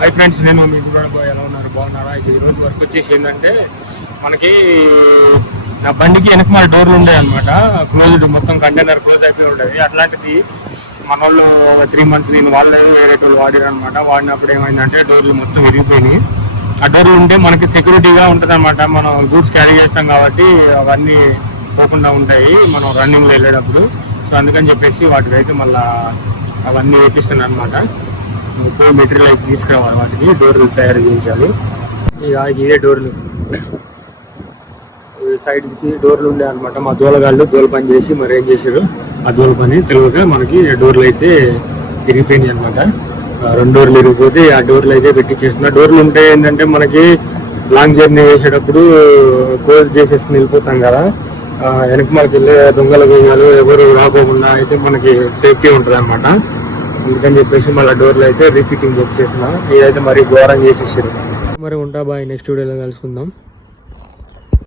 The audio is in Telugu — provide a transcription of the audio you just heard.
హై ఫ్రెండ్స్, నేను మీ కూడా ఎలా ఉన్నారు, బాగున్నారా? ఇది ఈరోజు వర్క్ వచ్చేసి ఏంటంటే మనకి నా బండికి వెనక మన డోర్లు ఉండే అనమాట, క్లోజ్డ్, మొత్తం కంటైనర్ క్లోజ్ అయిపోయి ఉంటుంది. అట్లాంటిది మన వాళ్ళు 3 months నేను వాళ్ళేదో వేరే వాళ్ళు వాడారు అనమాట. వాడినప్పుడు ఏమైందంటే డోర్లు మొత్తం విరిగిపోయినాయి. ఆ డోర్లు ఉంటే మనకి సెక్యూరిటీగా ఉంటుంది అనమాట. మనం గూడ్స్ క్యారీ చేస్తాం కాబట్టి అవన్నీ పోకుండా ఉంటాయి మనం రన్నింగ్లో వెళ్ళేటప్పుడు. సో అందుకని చెప్పేసి వాటికి అయితే మళ్ళీ అవన్నీ వేపిస్తున్నాను అనమాట. పోయి మెటీరియల్ అయితే తీసుకురావాలి, వాటికి డోర్లు తయారు చేయించాలి. ఇవే డోర్లు, సైడ్స్కి డోర్లు ఉండే అనమాట. మా దోలగాళ్ళు దోల పని చేసి మరి ఏం చేశారు, ఆ దోల పని తెలియక మనకి డోర్లు అయితే విరిగిపోయినాయి అనమాట. 2 డోర్లు విరిగిపోతే ఆ డోర్లు అయితే పెట్టించేస్తున్నా. డోర్లు ఉంటే ఏంటంటే మనకి లాంగ్ జర్నీ వేసేటప్పుడు క్లోజ్ చేసేసుకుని వెళ్ళిపోతాం కదా, వెనక మనకి వెళ్ళే దొంగల గోయాలు ఎవరు రాకోకుండా అయితే మనకి సేఫ్టీ ఉంటుంది అనమాట. అందుకని చెప్పేసి మళ్ళీ డోర్లు అయితే రీఫిట్టింగ్ చేసేసిన. ఇదైతే మరి ఘోరం చేసేసారు. మరి ఉంటా బాయ్, నెక్స్ట్ వీడియోలో కలుసుకుందాం.